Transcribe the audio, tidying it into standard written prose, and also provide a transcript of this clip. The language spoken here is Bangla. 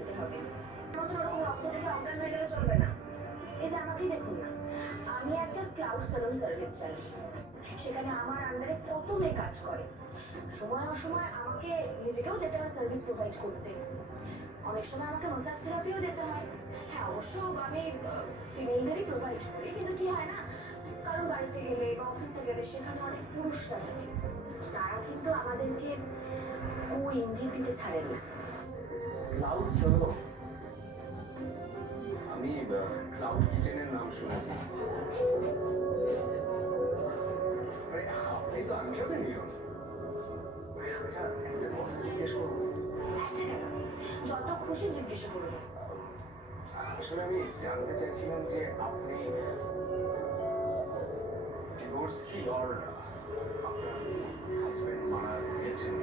যেতে হবে। আমাদের ওরকম রক্ত থেকে অজ্ঞান হয়ে গেলে চলবে না। এই যে আমাকেই দেখুন না, আমি একটা ক্লাউড সেলুন সার্ভিস চালাই। সেখানে আমার আন্ডারে কত মেয়ে কাজ করে। সময় অসময় আমাকে নিজেকেও যেতে হয় সার্ভিস প্রোভাইড করতে। অনেক সময় আমাকে ম্যাসাজ থেরাপিও দিতে হয়। হ্যাঁ, অবশ্য আমি ফিমেলদেরই প্রোভাইড করি, কিন্তু কি হয় না, কারণ বাড়িতে গেলে বা অফিসে গেলে সেখানে অনেক পুরুষরা থাকে। তারা কিন্তু আমাদেরকে ইঙ্গিত দিতে ছাড়েন না। ক্লাউড সেলুন, আমি ক্লাউড কিচেনের নাম শুনেছি। আপনি তো এন্টারপ্রেনিউর। আচ্ছা, একটা কথা জিজ্ঞেস করবো? যত খুশি জিজ্ঞেস করুন। আসলে আমি জানতে চাইছিলাম যে আপনি ডিভোর্সি আর আপনার হাজবেন্ড মারা গেছেন।